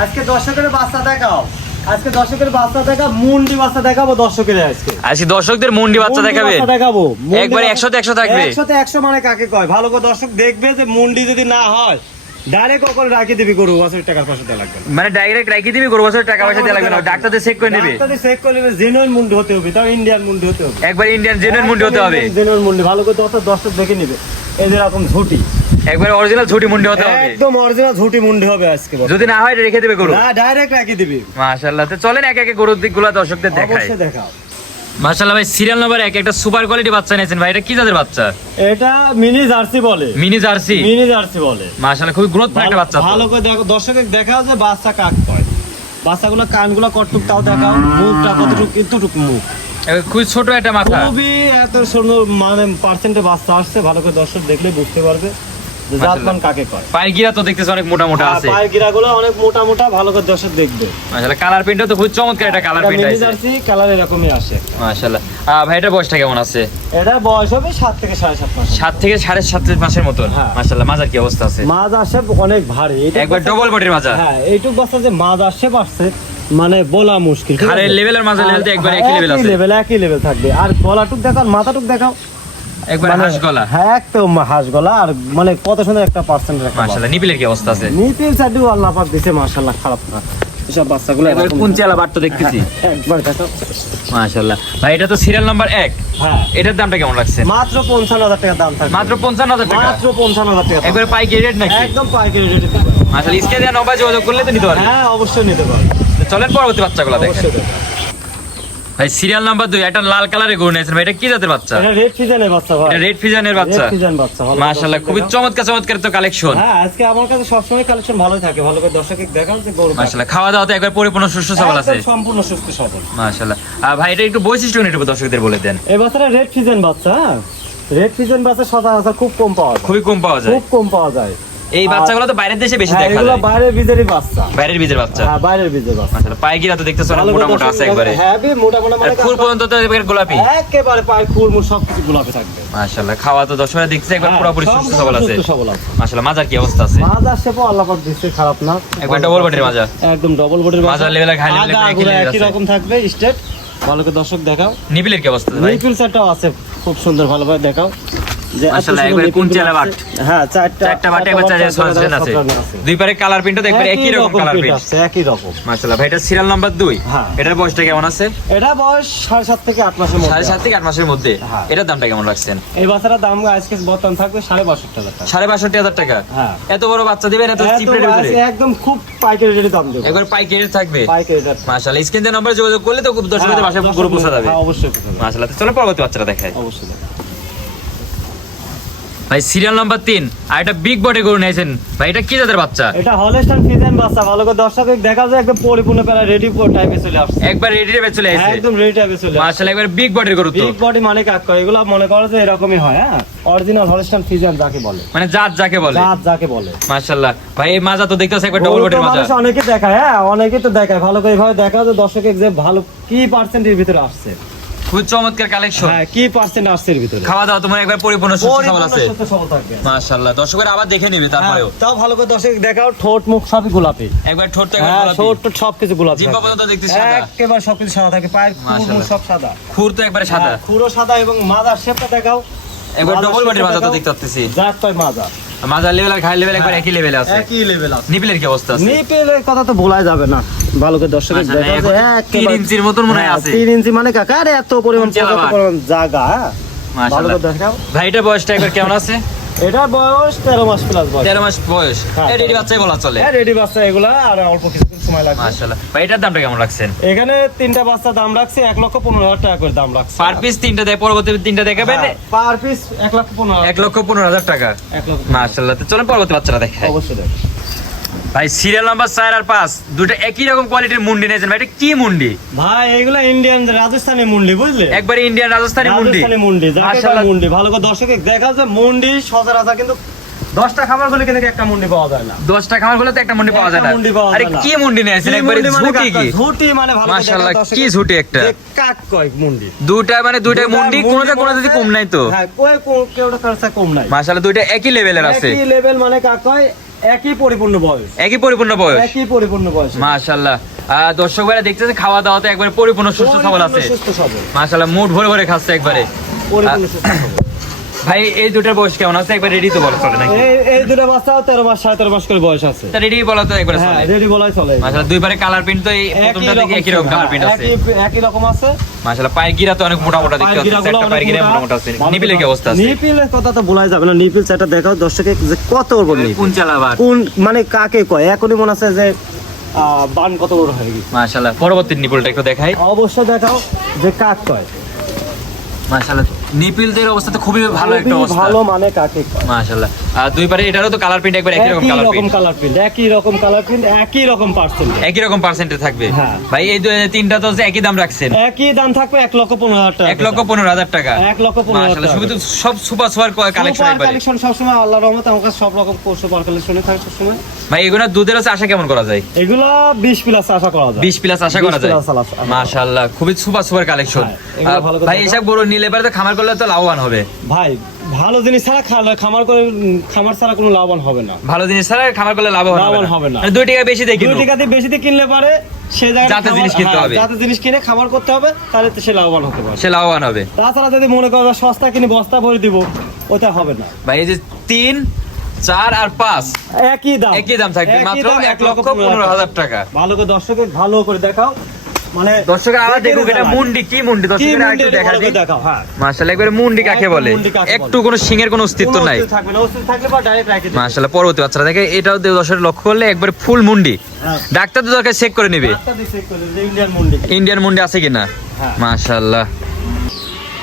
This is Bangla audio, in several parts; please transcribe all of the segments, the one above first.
আজকে দর্শকের বাচ্চা দেখাও, আজকে দর্শকের বাচ্চা দেখা, মুন্ডি বাচ্চা দেখাবো দর্শকের। আজকে দর্শকদের মুন্ডি বাচ্চা দেখাবে, দেখাবো একবারে 100 তে 100 থাকবে। 100 তে 100 মানে কাকে কয়? ভালো করে দর্শক দেখবে যে মুন্ডি যদি না হয় ডাইরেক্ট ওকল রাখি দিবি, গরু বছরের টাকা পয়সা দেওয়া লাগবে না। মানে ডাইরেক্ট রাখি দিবি, গরু বছরের টাকা পয়সা দেওয়া লাগবে না, ডাক্তারদের চেক করে নেবে। ডাক্তারদের চেক করে নেবে, জেনুইন মুন্ডি হতে হবে, তাও ইন্ডিয়ান মুন্ডি হতে হবে, একবার ইন্ডিয়ান জেনুইন মুন্ডি হতে হবে, জেনুইন মুন্ডি। ভালো করে দর্শক দেখে নেবে, এই যে এরকম ঝুটি, একবার অরিজিনাল ঝুটি মুন্ডি হতে হবে, একদম অরিজিনাল ঝুটি মুন্ডি হবে আজকে। যদি না হয় রেখে দেবে গরু, না ডাইরেক্ট রাখি দিবি। মাশাআল্লাহ। তো চলেন এক একে গরুর দিকগুলো দর্শকদের দেখাই। অবশ্যই দেখাও। মাশাআল্লাহ ভাই, সিরিয়াল নাম্বার 1 একটা সুপার কোয়ালিটি বাচ্চা নিয়েছেন ভাই, এটা কি জাতের বাচ্চা? এটা মিনি জার্সি বলে, মিনি জার্সি, মিনি জার্সি বলে। মাশাআল্লাহ, খুব গ্রোথফুল একটা বাচ্চা। ভালো করে দেখো দর্শকের দেখাও যে বাচ্চা কাক কয়, বাচ্চাগুলো কানগুলো কতটুক তাও দেখাও, মুখটা কতটুকু, এতটুকু মুখ, খুব ছোট একটা মাথা, খুবই এত সুন্দর মানে পার্সেন্টে বাচ্চা আসছে। ভালো করে দর্শক দেখলে বুঝতে পারবে যে জাতমান কাকে কয়। পায়ের গিরা তো দেখতেছ অনেক মোটা মোটা আছে, পায়ের গিরাগুলো অনেক মোটা মোটা, ভালো করে দর্শক দেখবে। মাশাআল্লাহ, কালার প্রিন্টও তো খুব চমৎকার একটা কালার প্রিন্ট মিনি আছে, জার্সি কালার এরকমই আসে। মাশাআল্লাহ। ভাই এটা বয়সটা কেমন আছে? এটা বয়স হবে 7 থেকে 7.5 মাস, 7 থেকে 7.5 মাসের মতন। হ্যাঁ। মাশাআল্লাহ, মাজার কি অবস্থা আছে? মাছ আসে অনেক ভারী, একবার ডবল বডির মাজা। হ্যাঁ, এইটুক বাচ্চা যে মাছ আসে পারছে মানে বলা মুশকিল। খারের লেভেলের মাজা লেভেল তো একবার একই লেভেল আছে, একই লেভেল থাকবে। আর গলাটুক দেখাও, মাথাটুক দেখাও, একবার হাঁস গলা। হ্যাঁ একদম হাঁস গলা, আর মানে কত সুন্দর একটা পার্সেন্ট রাখা। মাশাআল্লাহ, নিপিলের কি অবস্থা আছে? নিপিল সাইডেও আল্লাহ পাক দিয়েছে, মাশাআল্লাহ, খারাপ না। এসব বাচ্চাগুলো একবার কুঞ্চিয়ালা বাট তো দেখতেছি, একবার দেখাও। মাশাআল্লাহ ভাই, এটা তো সিরিয়াল নাম্বার 1। হ্যাঁ, এটার দামটা কেমন লাগছে? মাত্র 55,000 টাকা দাম থাকবে, মাত্র 55,000 টাকা, মাত্র 55,000 টাকা। একবার পাইকারি রেট নাকি? একদম পাইকারি রেটে। মাশাআল্লাহ, স্ক্রিনে দেওয়া নম্বরে যোগাযোগ করলে তো নিতে পারবেন। হ্যাঁ, অবশ্যই নিতে পারবেন। চলেন পরবর্তী বাচ্চাগুলো দেখেন। অবশ্যই দেখাও। ভাই সিরিয়াল নাম্বার 2 একটা লাল কালারের গরু নিয়েছেন ভাই, এটা কি জাতের বাচ্চা? এটা রেড ফিজানের বাচ্চা ভাই, এটা রেড ফিজানের বাচ্চা। রেড ফিজান বাচ্চা। ভালো মাশাআল্লাহ, করে খুবই দেখাও। চমৎকার চমৎকার তো কালেকশন। হ্যাঁ, আজকে আমার কাছে সবসময় কালেকশন ভালোই থাকে। ভালো করে দর্শককে দেখাও যে গরু মাশাআল্লাহ, খাওয়া দাওয়া তো একবার পরিপূর্ণ সুস্থ সবল আছে, একদম সম্পূর্ণ সুস্থ সবল। মাশাআল্লাহ। ভাই এটা একটু বৈশিষ্ট্য নিয়ে একটু দর্শকদের বলে দেন। এই বাচ্চাটা রেড ফিজেন বাচ্চা। হ্যাঁ, রেড ফিজেন বাচ্চা সচরাচর খুব কম পাওয়া যায়, খুবই কম পাওয়া যায়, খুব কম পাওয়া যায়। এই বাচ্চাগুলো তো বাইরের দেশে বেশি হ্যাঁ, দেখা এগুলো যায়, বাইরের বীজেরই বাচ্চা, বাইরের বীজের বাচ্চা। হ্যাঁ, বাইরের বীজের বাচ্চা। মাশাআল্লাহ, পায়ে গিরা তো দেখতেছ অনেক ভালো করে মোটা মোটা আছে দর্শক একবারে, হ্যাঁ, মোটা মোটা আর মানে ফুল পর্যন্ত তো একবারে গোলাপি। একেবারে পায়ে খুর মুর সবকিছু গোলাপি থাকবে। মাশাআল্লাহ, খাওয়া তো দর্শকরা দেখছে একবার হ্যাঁ, পুরোপুরি সুস্থ সম্পূর্ণ সবল আছে। সুস্থ সবল আছে। মাশাআল্লাহ, মাজার কি অবস্থা আছে? মাছ আসছে পর আল্লাহ পাক দিচ্ছে, খারাপ না। একবার ডবল বডির মাজা, একদম ডবল বডির মাজার লেভেলে ঘাই লেভেলে একই লেভেল একই আছে, রকম থাকবে স্টেট। ভালো করে দর্শক দেখাও। নিপিলের কি অবস্থা ভাই? নিপিল সেটটাও আছে খুব সুন্দর, ভালোভাবে দেখাও যে এত মাশাআল্লাহ, সুন্দর একবারে নিপিল কুঞ্চিয়ালা বাট। আছে। হ্যাঁ, চারটা বাটে একবার চার্জার সলিউশন আছে, দুই পারে কালার প্রিন্টও একবার একই রকম কালার প্রিন্ট আছে, একই রকম। মাশাআল্লাহ ভাই, এটা সিরিয়াল নাম্বার 2। হ্যাঁ। এটার বয়সটা কেমন আছে? এটা বয়স 7.5 থেকে 8 মাসের মধ্যে। 7.5 থেকে 8 মাসের মধ্যে। হ্যাঁ। এটার দামটা কেমন রাখছেন? এই বাচ্চাটার দাম আজকে বর্তমান থাকবে 62,500 টাকা। 62,500 টাকা। হ্যাঁ। এত বড় বাচ্চা দিবেন এত চিপ একদম রেটের ভিতরে? একদম খুব পাইকারি রেটে দাম দেব, একবার পাইকারি থাকবে। পাইকারি রেট। মাশাআল্লাহ, স্ক্রিন দেওয়া নম্বরে যোগাযোগ করলে তো খুব দর্শকদের বাসায় গরু পৌঁছে যাবে। হ্যাঁ, অবশ্যই পৌঁছে যাবে। মাশাআল্লাহ, তো চলো পরবর্তী বাচ্চাটা দেখাই। অবশ্যই দেখাও। ভাই সিরিয়াল নাম্বার 3 আর এটা বিগ বডি গরু নিয়েছেন ভাই, এটা কি জাতের বাচ্চা? এটা হলস্টাইন ফ্রিজিয়ান বাচ্চা। ভালো করে দর্শককে দেখাও যে একদম পরিপূর্ণ প্যারা রেডি টাইপে চলে আসছে, একবার রেডি রেবে চলে আসছে, একদম রেডি টাইপে চলে আসছে। মাশাআল্লাহ, একবার বিগ বডির গরু তো। বিগ বডি মানে কাক কয়, এগুলো মনে করো যে এরকমই হয়। হ্যাঁ, অরিজিনাল হলস্টাইন ফ্রিজিয়ান যাকে বলে, মানে জাত যাকে বলে, জাত যাকে বলে। মাশাআল্লাহ ভাই, এই মাজা তো দেখতেছ একবার ডবল বডির মাজা। মানুষ অনেকে দেখায়, হ্যাঁ অনেকে তো দেখায়। ভালো করে এইভাবে দেখাও যে দর্শকে যে ভালো কি পার্সেন্টের ভিতরে আসছে, খুব চমৎকার কালেকশন। হ্যাঁ কি পার্সেন্ট আসছে এর ভিতরে। খাওয়া দাওয়া তোমার একবার পরিপূর্ণ সুস্থ সবল আছে, সুস্থ সবল থাকবে। মাশাআল্লাহ। দর্শকরা আবার দেখে নেবে তারপরেও। হ্যাঁ, তাও ভালো করে দর্শক দেখাও, ঠোঁট মুখ সবই গোলাপি। একবার ঠোঁট তো একবার হ্যাঁ, গোলাপি। ঠোঁট টোট সবকিছু গোলাপি জিহ্বা থাকবে। পর্যন্ত দেখতেছি সাদা। একেবারে সবকিছু সাদা থাকে, পায়ের খুর মাশাআল্লাহ। সব সাদা, খুর তো একবারে সাদা, হ্যাঁ, খুরও সাদা। এবং মাজার শেপটা দেখাও, একবার মাজার ডবল বডির শেপটা মাজা তো দেখাও। দেখতে পাচ্ছি। জাত পায় মাজা, মাজার লেভেল আর ঘাই লেভেল একবার একই লেভেলে আছে, একই লেভেল আছে। নিপিলের কি অবস্থা আছে? নিপেলের কথা তো বলাই যাবে না। ভালো করে দর্শক মাশাআল্লাহ, দেখাও যে এখন 3 ইঞ্চির মতন মনে হয় আছে। 3 ইঞ্চি মানে কাকা, আরে এত পরিমাণ কুঞ্চিয়ালা বাট। জায়গা। হ্যাঁ, ভালো মাশাআল্লাহ করে দেখাও। ভাই, এটা বয়সটা একবার কেমন আছে? এটা বয়স 13 মাস প্লাস বয়স। 13 মাস বয়স, হ্যাঁ, এই রেডি বাচ্চাই বলা চলে। হ্যাঁ, রেডি বাচ্চা এগুলা, আর অল্প কিছুদিন সময় লাগবে। মাশাআল্লাহ ভাই, এটার দামটা কেমন রাখছেন? এখানে 3টা বাচ্চা দাম রাখছে 1,15,000 টাকা করে দাম রাখছে। পার পিস 3টা দেয়, পরবর্তী 3টা দেখাবেন পার পিস 1,15,000। 1,15,000 টাকা। 1,15,000 মাশাআল্লাহ, তো চলেন পরবর্তী বাচ্চাটা দেখাই। অবশ্যই দেখ। ভাই সিরিয়াল নাম্বার 4 আর 5 দুটো একই রকম কোয়ালিটির মুন্ডি নিয়েছেন ভাই, এটা কি মুন্ডি? ভাই এগুলা ইন্ডিয়ান রাজস্থানি মুন্ডি, বুঝলে? একবারে ইন্ডিয়ান রাজস্থানি মুন্ডি। রাজস্থানি মুন্ডি, যাকে মাশাআল্লাহ, বলে মুন্ডি। ভালো করে দর্শকে দেখা যায় মুন্ডি সচরাচর কিন্তু 10টা খাবার বলে কিন্তু একটা মুন্ডি পাওয়া যায় না। 10টা খামার গুলো তো একটা মুন্ডি পাওয়া যায় না। একটা মুন্ডি পাওয়া আরে যায় না। কি মুন্ডি নিয়েছেন? কি একবারে মুন্ডি মানে ঝুটি কাকা, কি? ঝুটি মানে ভালো করে মাশাআল্লাহ, দেখা দর্শকে কি ঝুটি একটা। যে কাক কয় মুন্ডি। দুইটা মানে দুইটা মুন্ডি, কোনটা কোনো যদি কম নাই তো। হ্যাঁ, কেউটা খরচা কম নাই। মাশাআল্লাহ, দুইটা একই লেভেলের আছে। একই লেভেল মানে কাক কয় একই পরিপূর্ণ বয়স, একই পরিপূর্ণ বয়স। একই পরিপূর্ণ বয়স। মাশাআল্লাহ। দর্শক ভাইরা দেখতেছে খাওয়া দাওয়াতে একবারে পরিপূর্ণ সুস্থ সবল আছে। সুস্থ সবল, মাশাআল্লাহ, মুড ভরে ভরে খাচ্ছে একবারে। পরিপূর্ণ সুস্থ সবল। ভাই এই দুটার বয়স কেমন আছে একবার রেডি তো বলা চলে নাকি? এই দুটো বাচ্চা 13 মাস 13.5 মাস করে বয়স আছে। তা রেডি বলা তো একবারে হ্যাঁ, চলে। রেডি বলাই চলে। মাশাআল্লাহ, দুই পারে কালার প্রিন্ট তো এই প্রথমটা থেকে একই রকম কালার প্রিন্ট আছে। একই রকম আছে। মাশাআল্লাহ, পায়ের গিরা তো অনেক মোটা মোটা দেখতে পাচ্ছি। একটা পায়ের গিরা মোটা মোটা আছে। নিপিলের কি অবস্থা আছে? নিপিলের কথা তো বলাই যাবে না। নিপিল সেটা দেখাও দর্শকে যে কত বড় নিপিল। কোন চালাবার? কোন মানে কাকে কয়? এখনই মনে আছে যে বান কত বড় হয়ে গেছে। মাশাআল্লাহ, পরবর্তী নিপিলটা একটু দেখাই। অবশ্যই দেখাও যে কাক কয়। মাশাআল্লাহ, নিপিলদের অবস্থা তো খুবই ভালো একটা অবস্থা। ভালো মানে কাকে কয়। মাশাআল্লাহ, আর দুই পারে এটারও তো কালার প্রিন্ট একবার একই রকম কালার প্রিন্ট। কালার প্রিন্ট, একই রকম কালার প্রিন্ট, একই রকম পার্সেন্ট, একই রকম পার্সেন্টে থাকবে। হ্যাঁ। ভাই এই তিনটা তো একই দাম রাখছেন। একই দাম থাকবে 1,15,000 টাকা। 1,15,000 টাকা। 1,15,000 মাশাআল্লাহ, টাকা। শুধু তো সব সুপার সুপার কালেকশন একবারে। কালেকশন সব সময় আল্লাহর রহমতে আমার কাছে সব রকম সুপার কালেকশনে থাকে সব সময়। ভাই এগুলা দুধের আছে আশা কেমন করা যায়? এগুলা 20 প্লাস আশা করা যায়। 20 প্লাস আশা করা 20 যায়। প্লাস আশা করা যায়। মাশাআল্লাহ, খুবই সুপার সুপার কালেকশন। হ্যাঁ, এগুলো ভালো করে ভাই দেখা। এসব গরু নিলে পরে তো খামার করলে তো লাভবান হবে। ভাই ভালো জিনিস ছাড়া খামার করে খামার ছাড়া কোনো লাভবান হবে না। ভালো জিনিস ছাড়া খামার করলে লাভবান লাভবান হবে হবে না। না। মানে 2 টাকা বেশি দিয়ে 2 কিনবো। টাকা দিয়ে বেশি দিয়ে কিনলে পারে সে জায়গায় যাতে জিনিস কিনতে হবে। যাতে জিনিস কিনে খামার করতে হবে, তাহলে তো সে লাভবান হতে পারে। সে লাভবান হবে। তাছাড়া যদি মনে করো সস্তা কিনে বস্তা ভরে দিব, ওটা হবে না। ভাই এই যে 3, 4 আর 5 একই দাম, একই দাম থাকবে, একই মাত্র দাম, 1,15,000 টাকা। ভালো করে দর্শকের ভালো করে দেখাও। মানে দর্শকের আবার দেখুক এটা মুন্ডি কি মুন্ডি কি দর্শকের মুন্ডি একটু দেখা ভালো করে দিই। দেখাও। হ্যাঁ, মাশাআল্লাহ, একবারে মুন্ডি কাকে একদম বলে? মুন্ডি কাকে বলে? একটু কোনো সিংহের কোনো অস্তিত্ব কোনো নাই। অস্তিত্ব থাকবে না। অস্তিত্ব থাকলে বা ডাইরেক্ট রাখি দিবে। মাশাআল্লাহ, পরবর্তী বাচ্চারা দেখে এটাও দর্শকের লক্ষ্য করলে একবারে ফুল মুন্ডি। হ্যাঁ। ডাক্তার তো দরকার চেক করে নেবে একটা দিয়ে check করে দিবে, ইন্ডিয়ান মুন্ডি। ইন্ডিয়ান মুন্ডি আছে কিনা। হ্যাঁ। মাশাআল্লাহ,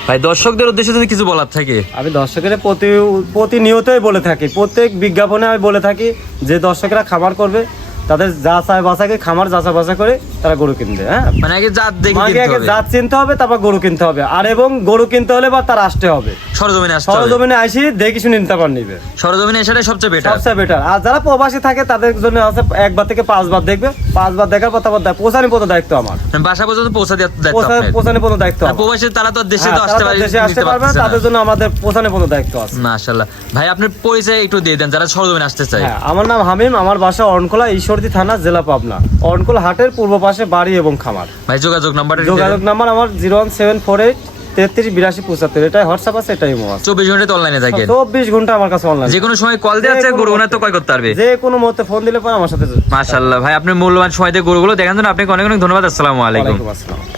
ভাই দর্শকদের উদ্দেশ্যে যদি কিছু বলার থাকে। আমি দর্শকের প্রতিনিয়তই বলে থাকি, প্রত্যেক বিজ্ঞাপনে আমি বলে থাকি যে দর্শকরা খামার করবে, তাদের যাচাই বাছাকে খামার যাচাই বাছাই করে তারা গরু কিনবে। হ্যাঁ, মানে আগে জাত দেখে আগে কিনতে আগে হবে। জাত চিনতে হবে, তারপর গরু কিনতে হবে। আর এবং গরু কিনতে হলে বা তার আসতে হবে সরজমিনে আসতে হবে। সরজমিনে আসি, দেখি শুনে নিতে পার নিবে, সরজমিনে এসে সবচেয়ে বেটার। সবচেয়ে বেটার। আর যারা প্রবাসী থাকে তাদের জন্য আছে 1 বার থেকে 5 বার দেখবে, 5 বার দেখার পর তারপর পৌঁছানি পর্যন্ত দায়িত্ব আমার। বাসা পর্যন্ত পৌঁছা দেওয়ার দায়িত্ব আপনার। পৌঁছানি পর্যন্ত দায়িত্ব আর আমার। প্রবাসী তারা তো দেশে হ্যাঁ, তো আসতে তারা পারে, দেশে আসতে নিতে পারবে, পারতেছে না। তাদের জন্য আমাদের পৌঁছানি পর্যন্ত দায়িত্ব আছে। মাশাআল্লাহ, ভাই আপনার পরিচয় একটু দিয়ে দেন যারা সরজমিনে আসতে চায়। হ্যাঁ, আমার নাম হামিম, আমার বাসা অরণখোলা, ঈশ্বরদী থানা, জেলা পাবনা। অরণখোলা হাটের পূর্ব পাশে বাড়ি এবং খামার। ভাই যোগাযোগ নাম্বারটা যোগাযোগ নাম্বার আমার 01748 33 82 75। এটাই হোয়াটসঅ্যাপ আছে, এটাই ইমো আছে। 24 ঘন্টা অনলাইনে থাকেন। 24 ঘন্টা আমার কাছে অনলাইন। যে কোনো সময় কল দিয়ে আছে গরু ওনার তো কয় করতে পারবে। যে কোনো মুহূর্তে ফোন দিলে পরে আমার সাথে। মাশাআল্লাহ, ভাই আপনি মূল্যবান সময় দিয়ে গরুগুলো দেখান জন্য আপনাকে অনেক অনেক ধন্যবাদ। আসসালামু আলাইকুম। ওয়ালাইকুম আসসালাম।